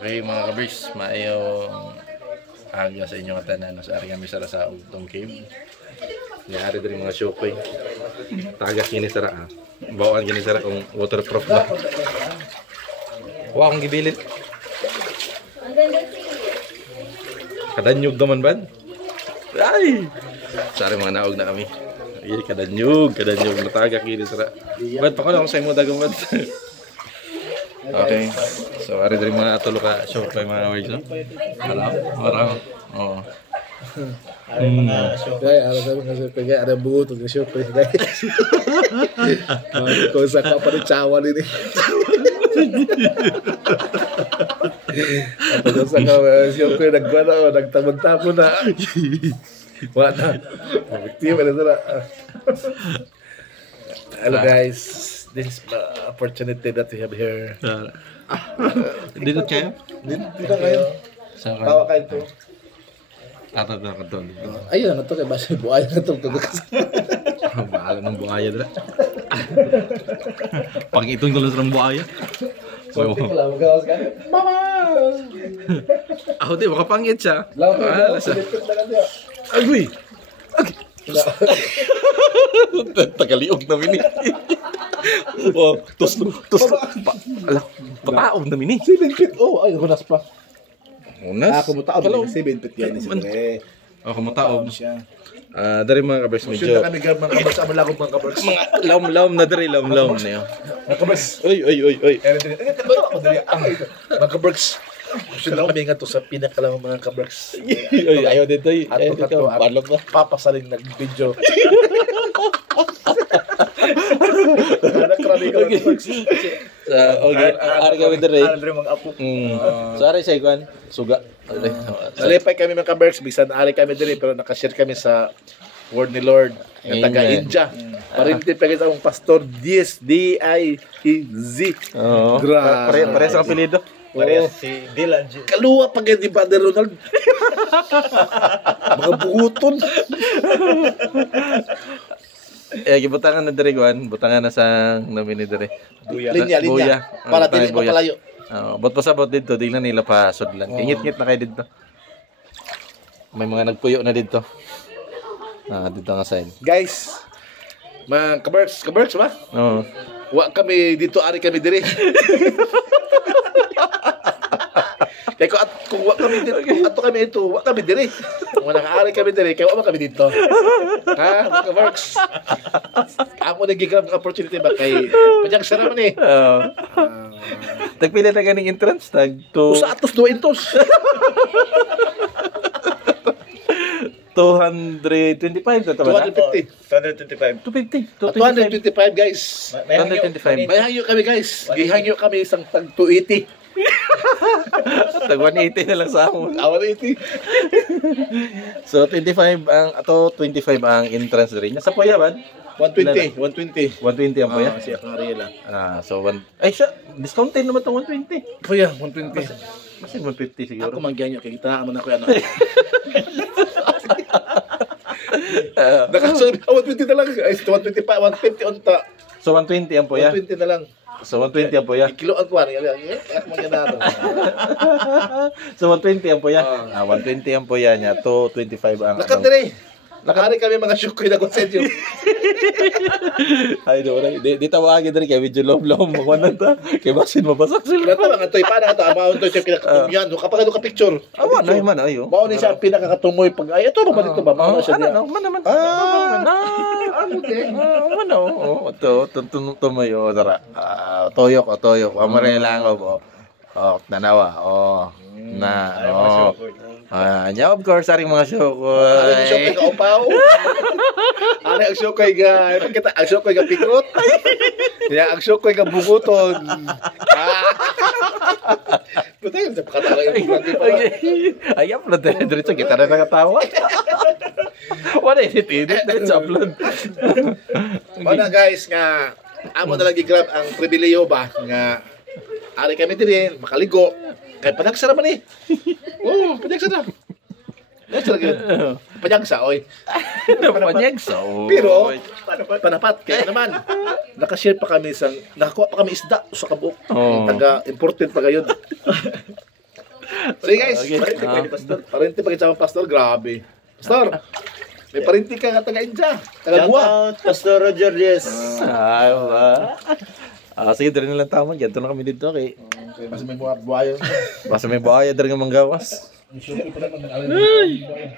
Okay mga kabers, maayong aga sa inyong tanan sa ari kami sa Ugtong Cave. Niari diri mga shokoy. Tagas kini sara. Bawaan kini sara kung waterproof ba. Wa akong gibilit. Kadanyog naman ban. Ay! Sari mga naog na kami. Ay, kadanyog na taga kini sara. Bad pa ko na akong sa imo dagang bad. Okay. So, ari diri mga atulo ka shokoy mga ways. Marang. Oo. Ada mga show. Guys, ada mga show guys, ada buto ng show guys. Kung sa ka pa rin chawan ini. Pag sa ka show ko nagwala, nagtamon-tamon na. Wala na. Biktima na sana. Hello guys, this is the opportunity that we have here. Dito kayo? Dito kayo. Tawa kayo to. Ato na ka doon. Ayun na to kay base buhay na to. Bahala ng buhaya dira. Pag itong tulos ng buhaya. So, lang magawas ka. Mama! Ako di makapangit siya. Lasa. Agoy. Tagaliog na mini. Oh, tos. Ala, pataog na mini. 7 feet. Oh, ay hunas pa. Unas? Ako mo taog. 7 feet yan siya. Ako mo taog. Siya. Dari mga kabers Medyo medyo. na kami mga kabers. Amo lagog mga kabers. Mga laom na dari laom na yun. Mga kabers. Oy. Mga kabers. Gusto na kami nga to sa pinakalamang mga kabers. Oy, ayaw dito. Ato. Balog ba? Papasaling nag-video. Nakrami ko ng kabers. Okay, ari kami dire. Ari mga apo. So ari sa ikwan, suga. Nalipay kami mga kabers. Bisan ari kami dire pero nakashare kami sa word ni Lord ng taga-India. Parinti pa kita ang pastor Diez, D-I-E-Z. Oo. Grabe. Pare sa apelyido. Oo. Si Dylan. Kaluwa pag hindi pa Ronald. Mga buhuton. Gibutangan na dire kuan, butangan na sa namin ni dire. Linya. Para dili mapalayo. Bot pa sabot dito, di na nila pa sudlan. Ingit-ngit na kay dito. May mga nagpuyo na dito. Dito nga side. Guys, mga kabers ba? Oo. Wa kami dito, ari kami dire. Kaya kung wa kami dito, kung ato kami ito, wa kami dire. Kung nang-ari kami dire, kaya wa kami dito. Ha? Mga kabers. Amo nag-grab ng opportunity ba kay Panyang Sara man eh. Tagpila na ganing entrance tag to Usa atos 2 intos. 225 na tama na? 250. 225. 250. 225 guys. 225. May hangyo kami guys. Gihangyo kami isang tag 280. Tag 180 na lang sa amon. Awan 80. So 25 ang 25 ang entrance rin. Sa Puya ba? 120. 120 ang Puya. Siya kang Ariela. So ay siya, discounted naman tong 120. Kuya, 120. Mas 150 siguro. Ako mangganyo kay kita mo na ko ano. Nakasabi 120 na lang. Ay 125, 150 unta. So 120 ang Puya. 120 na lang. So 120 ang Puya. Kilo ang kuan. Ako mangyana. So 120 ang Puya. 120 ang Puya niya. 225 ang Nakadire. Nakari kami mga syukoy na konsenyo. Ay do ray. Di tawagin diri kay medyo lom mo kuan ta. Kay basin mabasak sila. Ito mga toy para ito. Amount to siya pinakatumyan. Kapag ano ka picture. Awa na man ayo. Mao ni siya ang pinakakatumoy pag ay ito ba dito ba? Mao na siya. Ano man naman. Ano din? Ano? Tumayo dara. Toyok. Amare lang ko. Nanawa. Nya of course aring mga show ko. Ano ang syukoy ka upaw? Ano ang syukoy ka? Kita ang syukoy ka pikrot. Ya ang syukoy ka buguton. Betul sa pakatawa yung Ay upload na diretso kita na nakatawa. Wala edit diretso upload. Mana guys nga amo na lang gi-grab ang pribileyo ba nga ari kami diri makaligo kay panagsara man eh. Oh, panagsara. Let's lagi. Panyagsa oy. Panyagsa. Pero panapat kaya naman nakashare pa kami nakakuha pa kami isda sa kabuk. Taga important pa gayon. Sige guys, Okay. parinti pa ni Pastor. Parinti pa kita Pastor, grabe. Pastor, may parinti ka nga taga-India, taga-Gua. Pastor Roger Diaz. Sige, dali na lang tama. Ganito na kami dito. Okay. Mas may buhayo. Basta may bahaya dali nga manggawas.